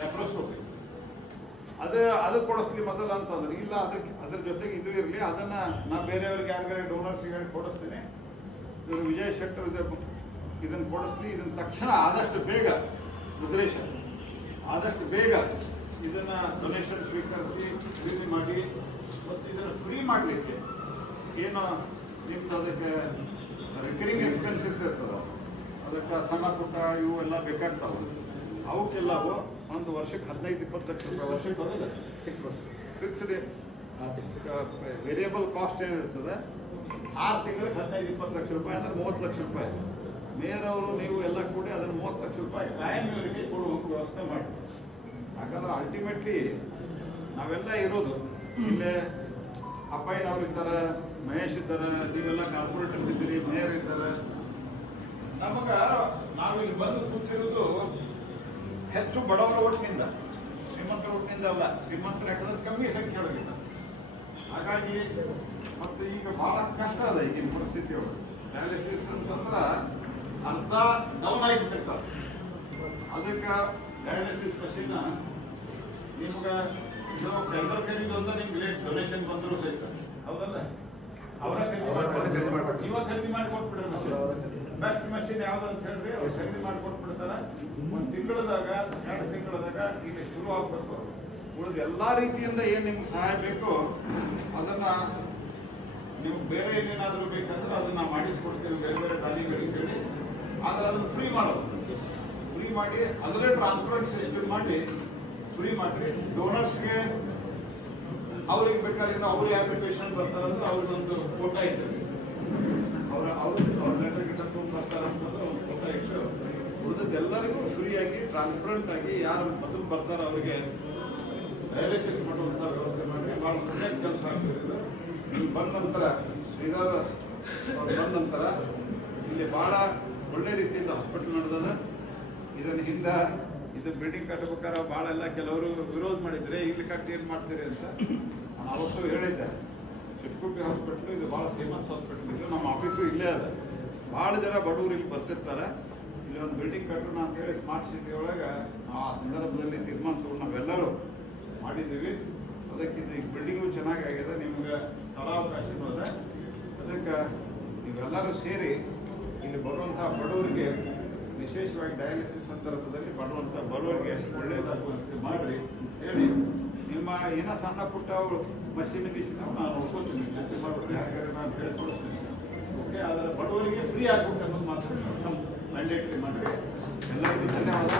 Laparoscopy ಅದು ಕೊಡಿಸ್ಲಿ ಮೊದಲು ಅಂತಂದ್ರೆ, ಇಲ್ಲ ಅದ್ರ ಜೊತೆಗೆ ಇದು ಇರಲಿ, ಅದನ್ನ ನಾ ಬೇರೆಯವ್ರಿಗೆ ಯಾರಿಗಾರ ಡೋನರ್ಸ್ಗೆ ಕೊಡಿಸ್ತೀನಿ, ಇವರು ವಿಜಯ್ ಶೆಟ್ಟರ್ ಇದನ್ನು ಕೊಡಿಸ್ಲಿ, ಇದನ್ನ ತಕ್ಷಣ ಆದಷ್ಟು ಬೇಗ ಉದ್ದೇಶ ಆದಷ್ಟು ಬೇಗ ಇದನ್ನ ಡೊನೇಷನ್ ಸ್ವೀಕರಿಸಿ ಖರೀದಿ ಮಾಡಿ ಮತ್ತು ಇದನ್ನು ಫ್ರೀ ಮಾಡಲಿಕ್ಕೆ ಏನು ನಿಮ್ದು ಅದಕ್ಕೆ ರಿಕರಿಂಗ್ ಎಕ್ಸ್ಪೆನ್ಸಸ್ ಇರ್ತದೆ, ಅದಕ್ಕೆ ಸಣ್ಣ ಪುಟ್ಟ ಇವು ಎಲ್ಲ ಬೇಕಾಗ್ತಾವೆ, ಅವಕ್ಕೆಲ್ಲವೂ ಒಂದು ವರ್ಷಕ್ಕೆ 15-20 ಲಕ್ಷ ರೂಪಾಯಿ, ವರ್ಷಕ್ಕೆ ಹೋದ್ರೆ 6 months ಫಿಕ್ಸ್ಡ್ ವೇರಿಯಬಲ್ ಕಾಸ್ಟ್ ಏನಿರ್ತದೆ 6 ತಿಂಗಳಿಗೆ 15-20 ಲಕ್ಷ ರೂಪಾಯಿ ಅಂದರೆ 30 ಲಕ್ಷ ರೂಪಾಯಿ. ಮೇಯರ್ ಅವರು ನೀವು ಎಲ್ಲ ಕೂಡಿ ಅದನ್ನು 30 ಲಕ್ಷ ರೂಪಾಯಿ ಕಾಯಂ ಇವರಿಗೆ ಕೊಡುವ ವ್ಯವಸ್ಥೆ ಮಾಡಿ. ಯಾಕಂದ್ರೆ ಅಲ್ಟಿಮೇಟ್ಲಿ ನಾವೆಲ್ಲ ಇರೋದು ಇಲ್ಲೇ, ಅಪ್ಪಯ್ಯನವ್ರು ಇದ್ದಾರೆ, ಮಹೇಶ್ ಇದ್ದಾರೆ, ನೀವೆಲ್ಲ ಕಾರ್ಪೊರೇಟರ್ಸ್ ಇದ್ದೀರಿ, ಮೇಯರ್ ಇದ್ದಾರೆ. ನಾವಿಲ್ಲಿ ಬಂದು ಕೂತಿರೋದು ಹೆಚ್ಚು ಬಡವರ ಒಟ್ಟಿನಿಂದ, ಶ್ರೀಮಂತರ ಒಟ್ಟಿನಿಂದ ಅಲ್ಲ. ಶ್ರೀಮಂತರ ಯಾಕಂದ್ರೆ ಕಮ್ಮಿ ಸಂಖ್ಯೆ ಒಳಗಿಲ್ಲ. ಹಾಗಾಗಿ ಮತ್ತು ಈಗ ಬಹಳ ಕಷ್ಟ ಅದ ಈಗಿನ ಪರಿಸ್ಥಿತಿ ಒಳಗೆ. ಡಯಾಲಿಸಿಸ್ ಅಂತಂದ್ರೆ ಅರ್ಧ ಡೌನ್ ಆಗಿಬಿಟ್ಟಿರ್ತಾರೆ. ಅದಕ್ಕೆ ಡಯಾಲಿಸಿಸ್ ಮಷೀನ್ ನಿಮ್ಗೆ ಸೆಂಟ್ರಲ್ ಖರೀದಿ ಅಂದ್ರೆ ನಿಮ್ಗೆ ಲೇಟ್ ಡೊನೇಷನ್ ಬಂದರೂ ಸಹಿತ, ಹೌದಲ್ಲ? ಅವರ ಖರೀದಿ ಮಾಡಿ ಕೊಟ್ಬಿಡ್ರಿ ಮಷೀನ್. ಬೆಸ್ಟ್ ಮಷೀನ್ ಯಾವ್ದಂತ ಹೇಳ್ರಿ, ಅವ್ರು ಖರೀದಿ ಮಾಡಿ ಕೊಟ್ಬಿಡ್ತಾರೆ. 1 ತಿಂಗಳದಾಗ 2 ತಿಂಗಳದಾಗ ಈಗ ಶುರು ಆಗ್ಬೇಕು. ಉಳಿದ ಎಲ್ಲಾ ರೀತಿಯಿಂದ ಏನ್ ನಿಮ್ಗೆ ಸಹಾಯ ಬೇಕು ಅದನ್ನ ನಿಮ್ಗೆ ಬೇರೆ ಏನೇನಾದ್ರೂ ಬೇಕಂದ್ರೆ ಅದನ್ನ ಮಾಡಿಸ್ಕೊಡ್ತೀವಿ, ಬೇರೆ ಬೇರೆ ದಾನಿಗಳಿಗೆ ಹೇಳಿ. ಆದ್ರೆ ಅದನ್ನ ಫ್ರೀ ಮಾಡೋದು, ಫ್ರೀ ಮಾಡಿ ಅದರೇ ಟ್ರಾನ್ಸ್ಪರೆಂಟ್ ಸಿಸ್ಟಮ್ ಮಾಡಿ ಫ್ರೀ ಮಾಡಿ ಡೋನರ್ಸ್ಗೆ ಅವ್ರಿಗೆ ಬೇಕಾದ್ರೆ ಅವ್ರು ಯಾರು ಪೇಷಂಟ್ ಬರ್ತಾರಂದ್ರೆ ಅವ್ರಿಗೊಂದು ಫೋಟೋ ಇಟ್ಟಿರಿ, ಅವ್ರ ಲೆಟರ್ ಗಿಟರ್ ಬರ್ತಾರೆ ಅಂತಂದ್ರೆ ಒಂದು ಫೋಟೋ ಇಟ್ಟು ಉಳಿದದ್ದು ಎಲ್ಲರಿಗೂ ಫ್ರೀಯಾಗಿ ಟ್ರಾನ್ಸ್ಪರೆಂಟ್ ಆಗಿ ಯಾರು ಮೊದಲು ಬರ್ತಾರೋ ಅವರಿಗೆ ಡಯಾಲಿಸಿಸ್ ಮಾಡುವಂಥ ವ್ಯವಸ್ಥೆ ಮಾಡಿ ಭಾಳ ಒಳ್ಳೆಯ ಕೆಲಸ ಆಗ್ತಿದೆ. ಇಲ್ಲಿ ಬಂದ ನಂತರ ಶ್ರೀಧರ್ ಅವ್ರು ಬಂದ ನಂತರ ಇಲ್ಲಿ ಭಾಳ ಒಳ್ಳೆ ರೀತಿಯಿಂದ ಹಾಸ್ಪಿಟಲ್ ನಡೆದದ. ಇದನ್ನ ಹಿಂದೆ ಇದು ಬಿಲ್ಡಿಂಗ್ ಕಟ್ಟಬೇಕಾದ್ರೆ ಭಾಳ ಎಲ್ಲ ಕೆಲವರು ವಿರೋಧ ಮಾಡಿದ್ರೆ, ಇಲ್ಲಿ ಕಟ್ಟಿ ಏನು ಮಾಡ್ತೀರಿ ಅಂತ ನಾನು ಅವತ್ತು ಹೇಳಿದ್ದೆ. ಚಿಕ್ಕುಪ್ಪಿ ಹಾಸ್ಪಿಟ್ಲು ಇದು ಭಾಳ ಫೇಮಸ್ ಹಾಸ್ಪಿಟಲ್, ಇದು ನಮ್ಮ ಆಫೀಸು ಇಲ್ಲೇ ಅದ. ಭಾಳ ಜನ ಬಡವರು ಇಲ್ಲಿ ಬರ್ತಿರ್ತಾರೆ. ಇಲ್ಲಿ ಒಂದು ಬಿಲ್ಡಿಂಗ್ ಕಟ್ಟೋಣ ಅಂತ ಹೇಳಿ ಸ್ಮಾರ್ಟ್ ಸಿಟಿ ಒಳಗೆ ಆ ಸಂದರ್ಭದಲ್ಲಿ ತೀರ್ಮಾನ ತಗೊಂಡು ನಾವೆಲ್ಲರೂ ಮಾಡಿದ್ದೀವಿ. ಅದಕ್ಕಿಂತ ಈಗ ಬಿಲ್ಡಿಂಗು ಚೆನ್ನಾಗಿ ಆಗಿದೆ, ನಿಮ್ಗೆ ಸ್ಥಳಾವಕಾಶನೂ ಅದ. ಅದಕ್ಕೆ ನೀವೆಲ್ಲರೂ ಸೇರಿ ಇಲ್ಲಿ ಬರುವಂಥ ಬಡವರಿಗೆ, ವಿಶೇಷವಾಗಿ ಡಯಾಲಿಸಿಸ್ ಸಂದರ್ಭದಲ್ಲಿ ಬಡವರಿಗೆ ಒಳ್ಳೆಯದಾಗುವಂತೆ ಮಾಡಿರಿ ಹೇಳಿ. ನಿಮ್ಮ ಏನೋ ಸಣ್ಣ ಪುಟ್ಟ ಮಷೀನ್ ಗಿಷಿನ್ ನಾನು ನೋಡ್ಕೊತೀನಿ, ಜೊತೆ ಮಾಡೋದು ಯಾಕಂದ್ರೆ ನಾನು ಹೇಳ್ಕೊಡಿಸ್ತೀನಿ. ಓಕೆ, ಆದರೆ ಬಡವರಿಗೆ ಫ್ರೀ ಆಗ್ಬೇಕು ಅನ್ನೋದು ಮಾತ್ರ ಮ್ಯಾಂಡೇಟರಿ ಮಾಡಿರಿ. ಎಲ್ಲರಿಗೂ ಧನ್ಯವಾದ.